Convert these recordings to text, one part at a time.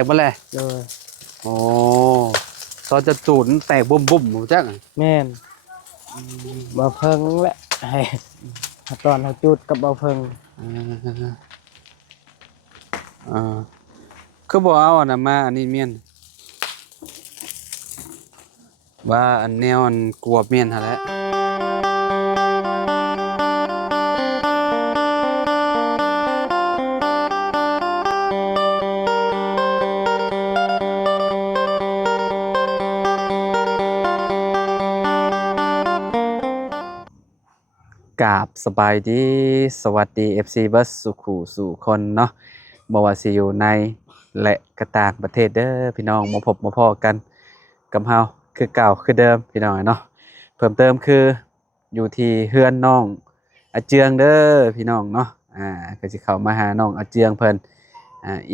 กบ่แหละโดยโอ้ตอนจะจูดแตกบุ่มๆจังแม่นบ่เพิ่งแหละให้ตอนเขาจุดกับบ่เพิ่งคือบ่เอาอันน่ะมาอันนี้เมียนว่าอันแนวอันกลัวเมียนหั่นแหละกราบสบายดีสวัสดี FC เบิร์ดสุขุสู่คนเนาะบ่ว่าสิอยู่ในและก็ต่างประเทศเด้อพี่น้องมาพบมาพ้อกันกับเฮาคือเก่าคือเดิมพี่น้องเนาะเพิ่มเติมคืออยู่ที่เฮือนน้องอาเจืองเด้อพี่น้องเนาะก็สิเข้ามาหาน้องอาเจืองเพิ่น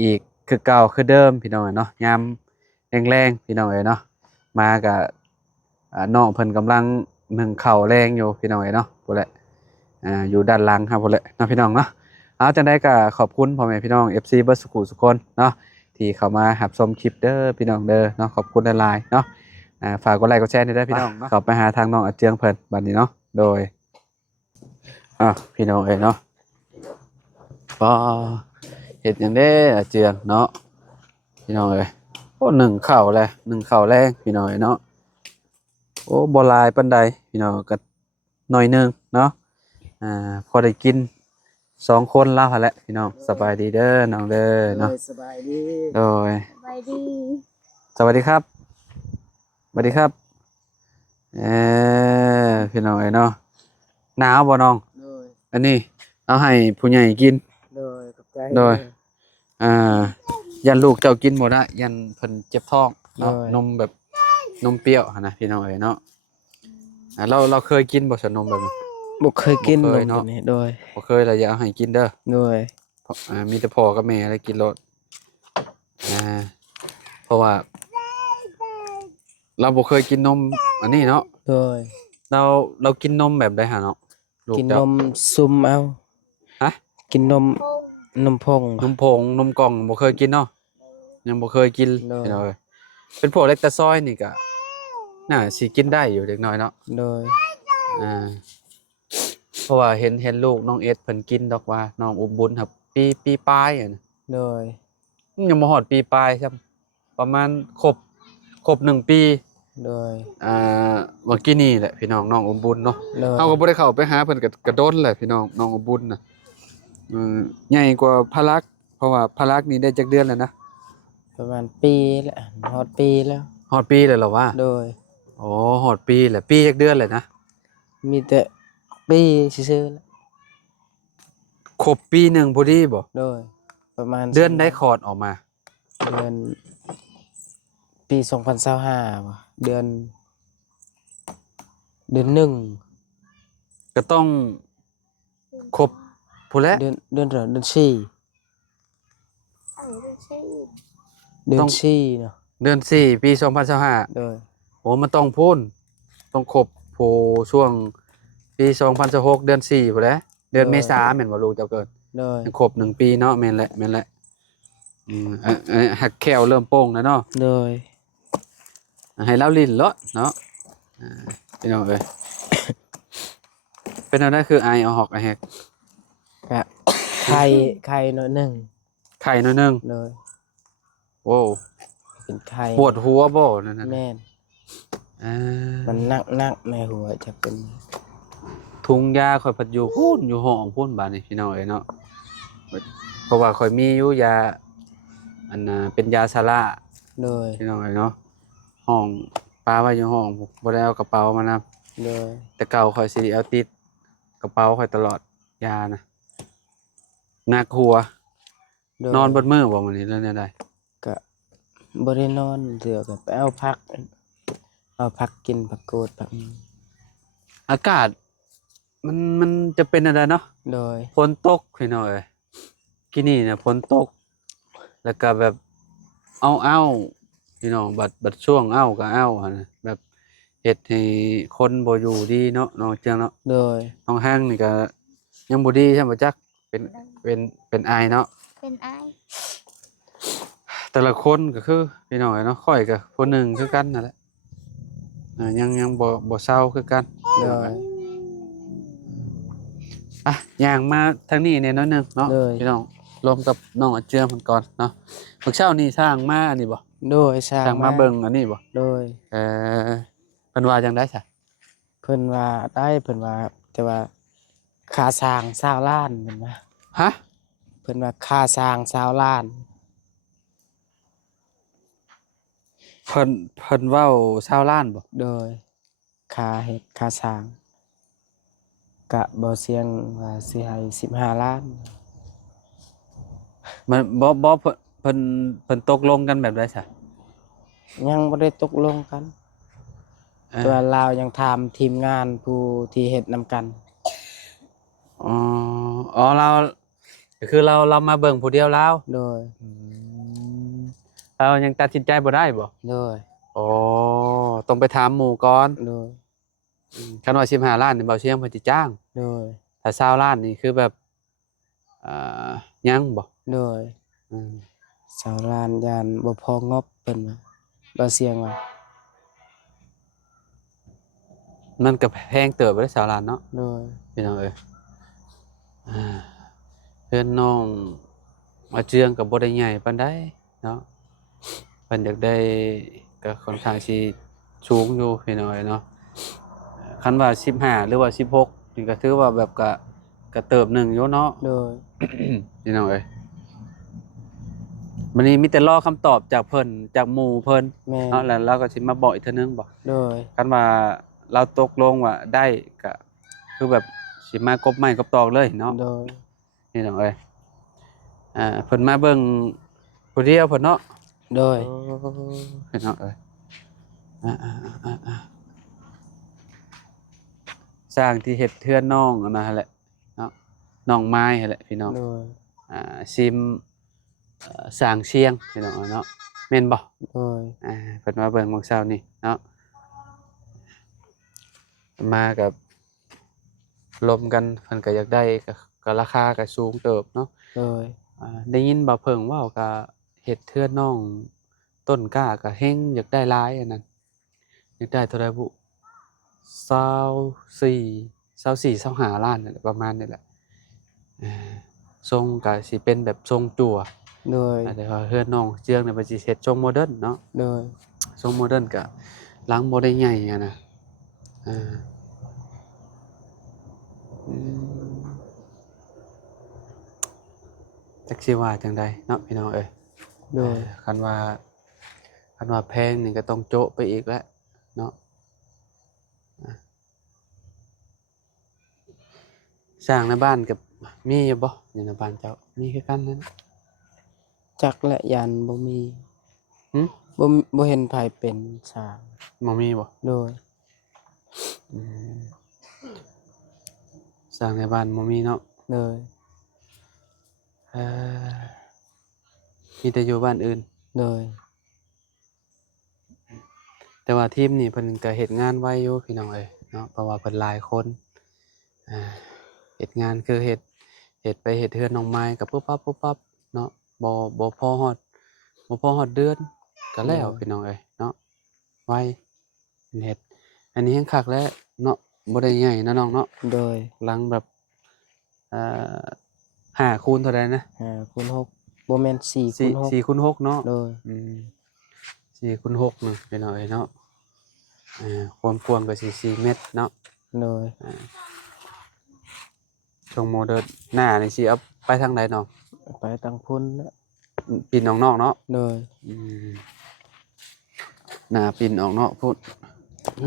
อีกคือเก่าคือเดิมพี่น้องเนาะยามแรงๆพี่น้องเนาะมากับน้องเพิ่นกำลังนึ่งข้าวแรงอยู่พี่น้องเนาะพู้นแหละอยู่ด้านหลังครับพุ่นแหละเนาะพี่น้องเนาะเอาจังได๋ก็ขอบคุณพ่อแม่พี่น้อง FC เบิดสุขุสุคนเนาะที่เข้ามารับชมคลิปเด้อพี่น้องเด้อเนาะขอบคุณหลายๆเนาะฝากกดไลค์กดแชร์ด้วยเด้อพี่น้องเนาะเข้าไปหาทางน้องอาเจืองเพิ่นบัดนี้เนาะโดยพี่น้องเนาะก็เฮ็ดหยังเด้อาเจืองเนาะพี่น้องโอ้นึ่งข้าวแรงพี่น้องเนาะโอ้บ่หลายปานใดพี่น้องก็หน่อยนึงเนาะพอได้กิน2คนแล้วหั่นแหละพี่น้องสบายดีเด้อน้องเด้อเนาะสบายดีโดยสบายดีสวัสดีครับสวัสดีครับพี่น้องเนาะหนาวบ่น้องโดยอันนี้เอาให้ผู้ใหญ่กินโดยกับใจโดยยันลูกเจ้ากินบ่ได้ยันเพิ่นเจ็บท้องเนาะนมแบบนมเปรี้ยวหั่นนะพี่น้องเนาะเราเคยกินบ่สนมแบบนี้บ่เคยกินเคยเนาะโดยบ่เคยแล้วอย่าเอาให้กินเด้อโดยมีแต่พ่อกับแม่แล้วกินรสเพราะว่าเราบ่เคยกินนมอันนี้เนาะโดยเรากินนมแบบใดหาเนาะกินนมซุ่มเอาฮะกินนมพงนมผงนมกล่องบ่เคยกินเนาะยังบ่เคยกินพี่น้องเป็นพวกเล็กตะซอยนี่ก็น่าสิกินได้อยู่เด็กน้อยเนาะโดยเพราะว่าเห็นลูกน้องเอสเพิ่นกินดอกว่าน้องอุ้มบุญครับปีปลายโดยยังบ่ฮอดปีปลายครับประมาณครบ1ปีโดยเมื่อกี้นี่แหละพี่น้องน้องอุ้มบุญเนาะเฮาก็บ่ได้เข้าไปหาเพิ่นก็กระโดนแหละพี่น้องน้องอุ้มบุญน่ะใหญ่กว่าพระลักษมณ์เพราะว่าพระลักษมณ์นี่ได้จักเดือนแล้วนะประมาณปีแล้วฮอดปีแล้วฮอดปีเลยเหรอวะโดยอ๋อฮอดปีแหละปีจักเดือนเลยนะมีแต่ปีซื่อๆแล้วครบปีหนึ่งพอดีบ่โดยประมาณเดือนได้คลอดออกมาเดือนปี2025ว่ะเดือน1ก็ต้องครบพู้นแหละเดือน4เดือน4เนาะเดือน4ปี2025โดยโอ้มันต้องพูนต้องครบโพช่วงปี2026เดือน4พู้นแหละเดือนเมษาแม่นบ่ลูกเจ้าเกิดโดยครบ1ปีเนาะแม่นแหละหักแควเริ่มโป่งแล้วเนาะโดยให้เราลิ้นเลาะเนาะพี่น้องเอ้ยเป็นอะไรคือไอเอาหอกไอแฮกก็ไข่หน่อยนึงไข่หน่อยนึงเลยโอ้เป็นไข่ปวดหัวบ่นั่นน่ะแม่นมันนักในหัวจะเป็นทุงยาข่อยพัดอยู่พู้นอยู่ห้องพู้นบาดนี้พี่น้องเอ้ยเนาะเพราะว่าข่อยมีอยู่ยาอันน่ะเป็นยาซาร่าเลยพี่น้องเอ้ยเนาะห้องปาไว้อยู่ห้องบ่ได้เอากระเป๋ามานำเลยแต่เก่าข่อยสิเอาติดกระเป๋าข่อยตลอดยานะหนักหัวนอนเบิดมื้อบ่มื้อนี้แล้วแนวใดก็บ่ได้นอนเถื่อก็ไปเอาผักกินผักกูดผักอากาศมันจะเป็นอะไรเนาะโดยฝนตกพี่น้องเอ้ยกินนี่น่ะฝนตกแล้วก็แบบเอาพี่น้องบัดช่วงเอาก็เอาหั่นน่ะแบบเฮ็ดให้คนบ่อยู่ดีเนาะน้องเจียงเนาะโดยน้องห้างนี่ก็ยังบ่ดีใช่บ่จักเป็นอายเนาะเป็นไอ แต่ละคนก็คือพี่น้องเนาะค่อยก็คนหนึ่งคือกันนั่นแหละยังบ่เศร้าคือกันพี่โดน้องเอ้ยอ่ะย่างมาทางนี้เนี่ยน้อยหนึงเนาะ โดย พี่น้องรวมกับน้องอาเจือมันก่อนเนาะมื้อเช้านี่สร้างมาอันนี้บ่ โดยสร้า สร้าง งมาเบิ่งอันนี้บ่ โดย เออเพิ่นว่าจังได๋ซะ เพิ่นว่าได้เพิ่นว่าแต่ว่าค่าสร้าง20ล้านเพิ่นว่า ฮะ เพิ่นว่าค่าสร้าง20ล้าน เพิ่นเว้า20ล้านบ่ โดยค่าเฮ็ดค่าสร้างกะบ่เสียงว่าสิให้15ล้าน มันบ่เพิ่นตกลงกันแบบใดซะ ยังบ่ได้ตกลงกัน เออ ตัวลาวยังถามทีมงานผู้ที่เฮ็ดนำกัน อ๋ออ๋อเราก็คือเรามาเบิ่งผู้เดียวแล้ว โดย เรายังตัดสินใจบ่ได้บ่ โดย อ๋อต้องไปถามหมู่ก่อน โดย คันว่า15ล้านนี่เบาเชียงเพิ่นสิจ้าง โดย ถ้า20ล้านนี่คือแบบอ่ยังบ่ โดย อืม 20ล้านยานบ่พองบเพิ่นว่าบ่เสียงว่า มันก็แพงเติบไปได้20ล้านเนาะ โดย พี่น้องเอ้ยอ่าเพื่อนน้องอาเจืองก็บ่ได้ใหญ่ปานใดเนาะเพิ่นอยากได้ก็ค่อนข้างสิสูงอยู่พี่น้องเอ้ยเนาะคันว่า15หรือว่า16นี่ก็ถือว่าแบบก็เติบหนึ่งอยู่เนาะ โดย พี่น้องเอ้ยวันนี้มีแต่รอคำตอบจากเพิ่นจากหมู่เพิ่น แม่น เนาะแล้วเราก็สิมาบอกอีกเทื่อนึงบ่ โดย คันว่าเราตกลงว่าได้ก็คือแบบสิมากบไม้กบตอกเลยเนาะ โดย พี่น้องเอ้ยเพิ่นมาเบิ่งผู้เดียวเพิ่นเนาะ โดย พี่น้องเอ้ยสร้างที่เฮ็ดเทือนน้องอันนั้นแหละเนาะน้องไม้นั่นแหละพี่น้อง โดย ซิมสร้างเชียงพี่น้องเนาะแม่นบ่ โดย เพิ่นมาเบิ่งมื้อเช้านี่เนาะมากับรวมกันเพิ่นก็อยากได้ก็ราคาก็สูงเติบเนาะ โดย ได้ยินบ่เพิ่งเว้าก็เฮ็ดเทือนน้องต้นกล้าก็เฮงอยากได้หลายอันนั้นอยากได้เท่าใดบุ24 25ล้านนั่นแหละประมาณนี้แหละทรงก็สิเป็นแบบทรงจั่ว โดย แต่ว่าเฮือนน้องเจืองเนี่ยมันสิเฮ็ดทรงโมเดิร์นเนาะ โดย ทรงโมเดิร์นก็หลังบ่ได้ใหญ่อะนะอ่าอืมจักสิว่าจังใดเนาะพี่น้องเอ้ย โดย คันว่าแพงนี่ก็ต้องโจ๊ะไปอีกแล้วเนาะสร้างในบ้านกับมีอยู่บ่อยู่ในบ้านเจ้ามีคือกันนั่น จักและยันบ่มี หึ บ่เห็นไผเป็นสร้าง บ่มีบ่ โดย อืมสร้างในบ้านบ่มีเนาะ โดย เอ่อมีแต่อยู่บ้านอื่น โดย แต่ว่าทีมนี่เพิ่นก็เฮ็ดงานไวอยู่พี่น้องเอ้ยเนาะเพราะว่าเพิ่นหลายคนอ่าเฮ็ดงานคือเฮ็ดไปเฮ็ดเฮือนน้องไม้ก็ปุ๊บปั๊บเนาะบ่พอฮอดเดือนก็แล้วพี่น้องเอ้ยเนาะไวเฮ็ดอันนี้แฮงคักแล้วเนาะบ่ได้ใหญ่นะน้องเนาะ โดย หลังแบบเอ่อ5คูณเท่าใดนะ 5คูณ6บ่แม่น4คูณ6 4คูณ6เนาะ โดย 4คูณ6นะพี่น้องเอ้ยเนาะความกว้างก็สิ4เมตรเนาะ โดย ทรงโมเดิร์นหน้านี่สิเอาไปทางใดน้อง ไปทางพุ่นแล้ว ปีนออกนอกเนาะ โดย อืมหน้าปีนออกนอกพูด 1 2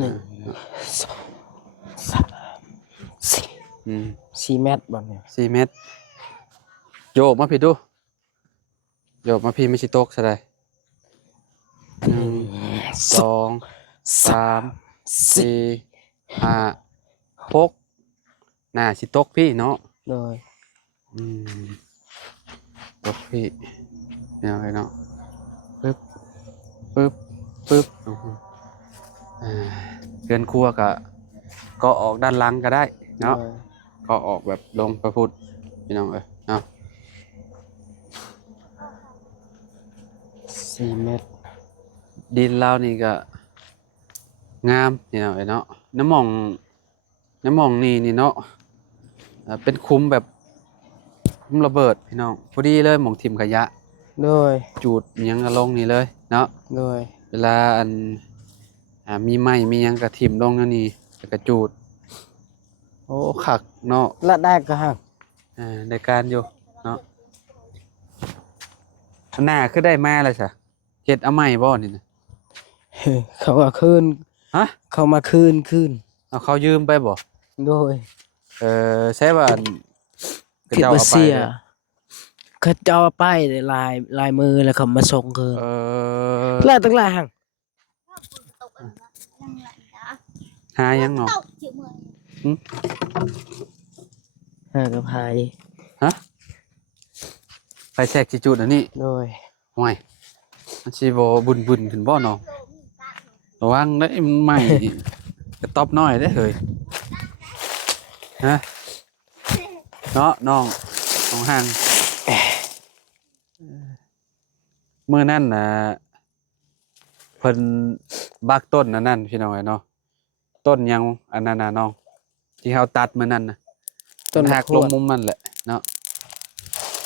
3 4 เมตรบ่เนี่ย 4เมตรโยกมาพี่ดูโยกมาพี่ไม่สิตกซะได้1 2 3 4 5 6หน้าสิตกพี่เนาะ โดย อืมตกพี่เนี่ยไงเนาะปึ๊บปึ๊บปึ๊บเรือนครัวก็ออกด้านหลังก็ได้เนาะ โดย ก็ออกแบบลงพระพุทธพี่น้องเอ้ยเนาะ 4 เมตรดินเรานี่ก็งามพี่น้องเอ้ยเนาะน้ำหม่องน้ำหม่องนี่เนาะเป็นคุ้มแบบคุ้มระเบิดพี่น้องพอดีเลยหม่องทิ่มขยะโดยจูดอิหยังก็ลงนี่เลยเนาะ โดย เวลาอันมีไม้มีหยังก็ทิ่มลงนั่นนี่แล้วก็จูดโอ้คักเนาะ ละได้ก็หัก ในการอยู่เนาะหน้าคือได้มาแล้วจ้ะเฮ็ดเอาไม้บ่นี่นะ เขาว่าคืน ฮะ เขามาคืน เอาเขายืมไปบ่ โดย ใช่ว่าอัน ผิด เจ้า บ่ เอาไป เสีย เลย เขาเจ้าเอาไปได้ลายมือแล้วเขามาส่งคืน เออ แล้วตั้งหลายหัก หายังเนาะ หากับไผ ฮะไปแทรกสิจุดอันนี้ โดย ห่วยมันสิบ่บุญขึ้นบ่เนาะระวังเด้มันใหม่ กระต๊อบน้อยเด้อเฮ้ยฮะเนาะน้องห่างมื้อนั้นน่ะเพิ่นบักต้นอันนั้นพี่น้องเอ้ยเนาะต้นหยังอันนั้นน่ะน้องที่เฮาตัดมื้อนั้นน่ะ ต้น หั หั ก ก ล ล ง ง มุมมันแหละเนาะ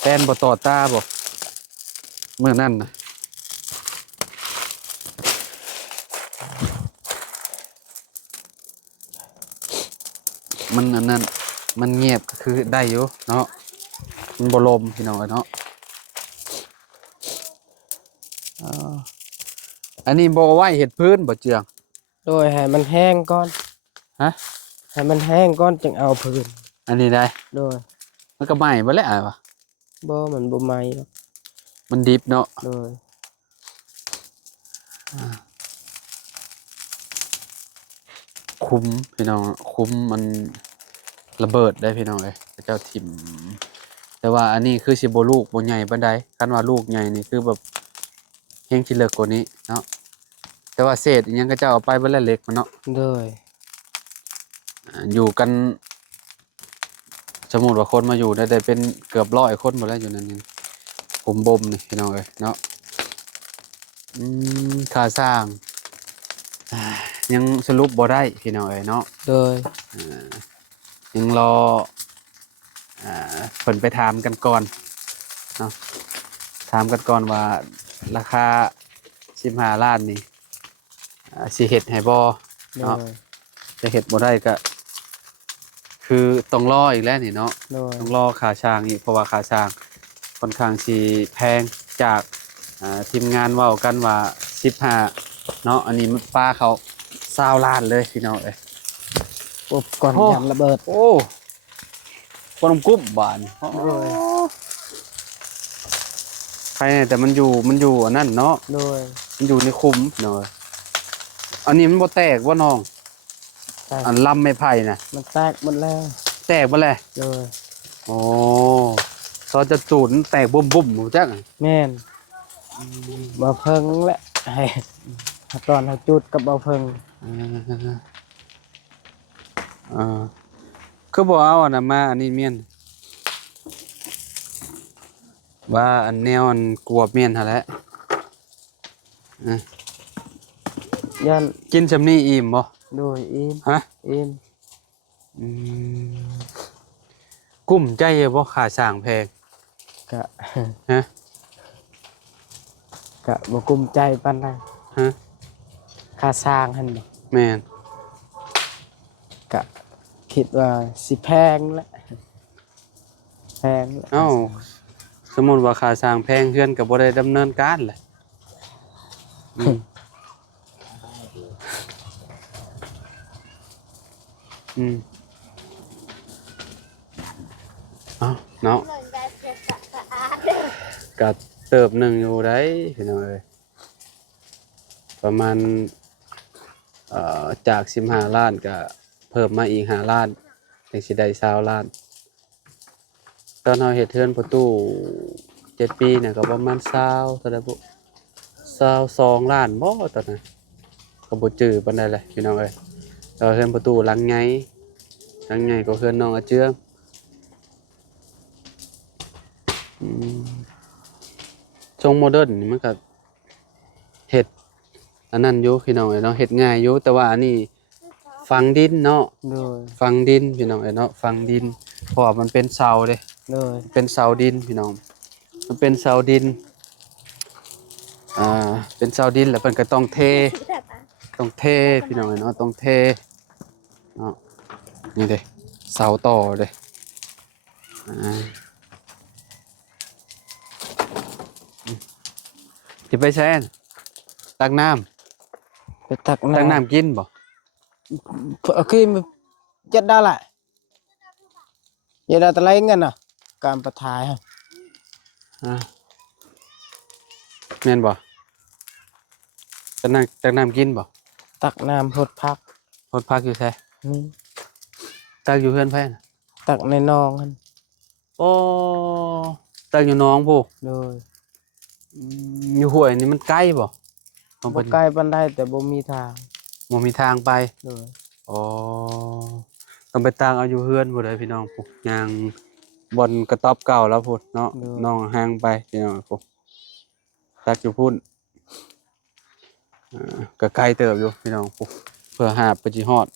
แป้นบ่ต่อตาบ่มื้อนั้นน่ะมันอันนั้นมันเงียบก็คือได้อยู่เนาะมันบ่ลมพี่น้องเอ้ยเนาะอ่าอันนี้บ่ไว้เฮ็ดพื้นบ่เจือง โดยให้มันแห้งก่อน ฮะ ให้มันแห้งก่อนจึงเอาพื้น อันนี้ได้ โดย มันก็ไหม้บ่แล้วอ่ะวะ บ่มันบ่ไหม้หรอก มันดิบเนาะ โดย คุ้มพี่น้องคุ้มมันระเบิดได้พี่น้องเอ้ยพระเจ้าถิ่มแต่ว่าอันนี้คือสิบ่ลูกบ่ใหญ่ปานใดคันว่าลูกใหญ่นี่คือแบบเฮงสิเลิกกว่านี้เนาะแต่ว่าเศษอิหยังก็เจ้าเอาไปเบิดแล้วเล็กมันเนาะ โดย อยู่กันสมมุติว่าคนมาอยู่ได้เป็นเกือบ100คนหมดแล้วอยู่นั่นนี่ผมบ่มนี่พี่น้องเอ้ยเนาะค่าสร้างอ่ายังสรุปบ่ได้พี่น้องเอ้ยเนาะ โดย ยังรอเพิ่นไปถามกันก่อนเนาะถามกันก่อนว่าราคา15ล้านนี่สิเฮ็ดให้บ่ โด เนาะ ย จะเฮ็ดบ่ได้ก็คือต้องรออีกแล้วนี่เนาะ โดย ต้องรอค่าช่างอีกเพราะว่าค่าช่างค่อนข้างสิแพงจากทีมงานเว้ากันว่า15เนาะอันนี้มันป้าเขา20ล้านเลยพี่น้องเอ้ย อบก่อน โอ้ ยำระเบิด โอ้คนอมกุ้มบาน โอ้ย ใครเนี่ยแต่มันอยู่อันนั้นเนาะ โดย มันอยู่ในคุ้มเนาะอันนี้มันบ่แตกว่าน้อง แตก อันลำไม้ไผ่น่ะ มันแตกหมดแล้ว แตกบ่แลว โดย โอ้ตอนจะจูดมันแตกบุ่มๆหมูจักอะ แม่นบ่เพิ่งแหละให้ตอนเขาจุดกับบ่เพิ่ง อ่าคือบ่เอาอันนั้นมาอันนี้เมียนว่าอันแนวอันกวบเมียนหั่นแหละอ่ะ ยัน กินซำนี้อิ่มบ่ โดยอิ่ม ฮะ อิ่ม อืมกุ้มใจอยู่บ่ค่าสร้างแพง กะ ฮะ กะบ่กุมใจปานใด ฮะ ค่าสร้างหั่นบ่ แม่น กะคิดว่าสิแพงแหละแพงแหละ เอ้าสมมุติว่าค่าสร้างแพงเฮือนก็บ่ได้ดำเนินการแหละอืมเอ้าเนาะก็เติบหนึ่งอยู่ได้พี่น้องเอ้ยประมาณจาก15ล้านก็เพิ่มมาอีก5ล้านถึงสิได้20ล้าน ตอนเราเฮ็ดเทือนประตู7ปีเนี่ยก็ประมาณ20เท่าใดบ่22ล้านบ่ตอนนั้นก็บ่จื้อปานใดเลยพี่น้องเอ้ยเราเฮือนประตูหลังใหญ่ก็เฮือนน้องอาเจืองอืมทรงโมเดิร์นนี่มันก็ เฮ็ดอันนั้นอยู่พี่น้องเอ้ยเนาะเฮ็ดง่ายอยู่แต่ว่าอันนี้ฝังดินเนาะโดยฝังดินพี่น้องเอ้ยเนาะฝังดินเพราะว่ามันเป็นเสาเด้ โดยเป็นเสาดินพี่น้องมันเป็นเสาดินเป็นเสาดินแล้วเพิ่นก็ต้องเทพี่น้องเอ้ยเนาะต้องเทเนาะนี่เด้เสาต่อเด้อ่าสิไปใช้อันตักน้ำ ไปตักตักน้น้ำกินบ่ำkhi mà chết đa lại vậy là ta lấy ngân à cầm bật thái ha อ่าแม่นบ่ตักน้ำกินบ่ ตักน้ำพดพัก พดพักอยู่ไส นี่ ตักอยู่เพื่อนไผน่ะ ตักในนองกัน โอ้ตักอยู่หนองพู้ โดย อยู่ห้วยนี่มันไกลบ่ของ บ่ เพิ่น ใกล้ปานใดแต่บ่มีทาง บ่มีทางไป โดย อ๋อต้องไปตักเอาอยู่เฮือนพุ่นเลยพี่น้องพู้ย่างบ่อนกระต๊อบเก่าแล้วพู้เนาะน้องห่างไปพี่น้องพู้ตักอยู่พุ่นก็ไกลเติบอยู่พี่น้องพู้เพื่อหาบไปสิฮอด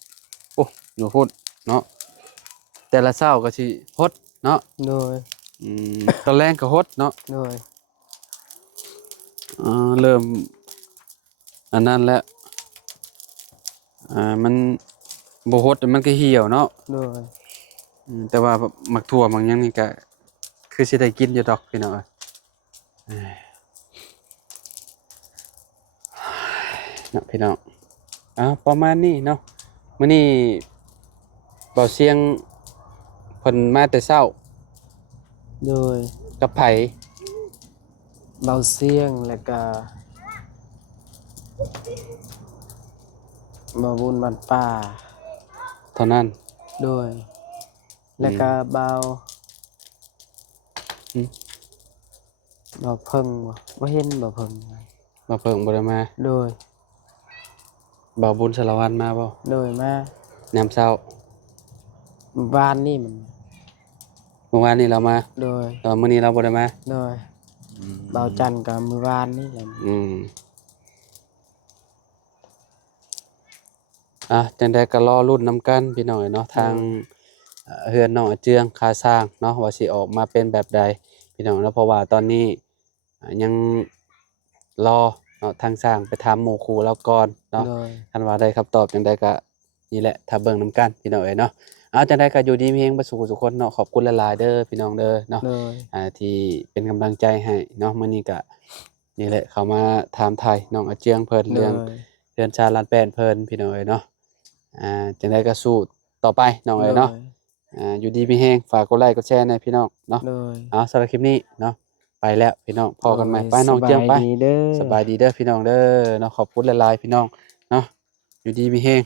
โอ้อยู่พุ่นเนาะแต่ละเช้าก็สิฮดเนาะ โดย ตอนแรกก็ฮดเนาะ โดย เริ่มอันนั้นแล้วมันบ่ฮดมันก็เหี่ยวเนาะ โดย แต่ว่าหมักถั่วบางอย่างนี่ก็คือสิได้กินอยู่ดอกพี่น้องเอ้ยเนาะพี่น้องประมาณนี้เนาะมื้อนี้เบาเสียงเพิ่นมาแต่เช้า โดย กับไผ เบาเสียงแล้วก็บ่บุญบ้านป่า เท่านั้น โดยแล้วก็เบา อืม บ่เพิ่งบ่เห็นบ่เพิ่ง มาเพิ่งบ่ได้มา โดย บ่าวบุญสารวัตรมาบ่ โดยมาย ามเช้า บ้านนี่มัน เมื่อวานนี้เรามา โดย แต่ว่ามื้อนี้เราบ่ได้มา โดยเบาจันทร์กับมือวานนี่แหละ จังใดก็รอรุ่นนำกันพี่น้องเนาะทางเฮือนน้องอาเจืองคาสร้างเนาะว่าสิออกมาเป็นแบบใดพี่น้องเนาะเพราะว่าตอนนี้ยังรอเนาะทางสร้างไปถามหมู่ครูแล้วก่อนเนาะ โดย คันว่าได้คำตอบจังใดก็นี่แหละถ้าเบิ่งนำกันพี่น้องเนาะจังใดก็อยู่ดีมีแรงบ่สุขทุกคนเนาะขอบคุณหลายๆเด้อพี่น้องเด้อเนาะ โดย ที่เป็นกำลังใจให้เนาะมื้อนี้ก็นี่แหละเขามาถามไทยน้องอาเจืองเพิ่น โด เรื่อง ย เรือนชาลานแป้นเพิ่นพี่น้องเนาะจังได๋ก็สู้ต่อไปน้องเนาะอยู่ดีมีแฮงฝากกดไลค์กดแชร์ให้พี่น้องเนาะ โดย สำหรับคลิปนี้เนาะไปแล้วพี่น้องพอกันใหม่ไปน้องเจียงไป สบายดีเด้อ สบายดีเด้อพี่น้องเด้อเนาะขอบคุณหลายๆพี่น้องเนาะอยู่ดีมีแฮง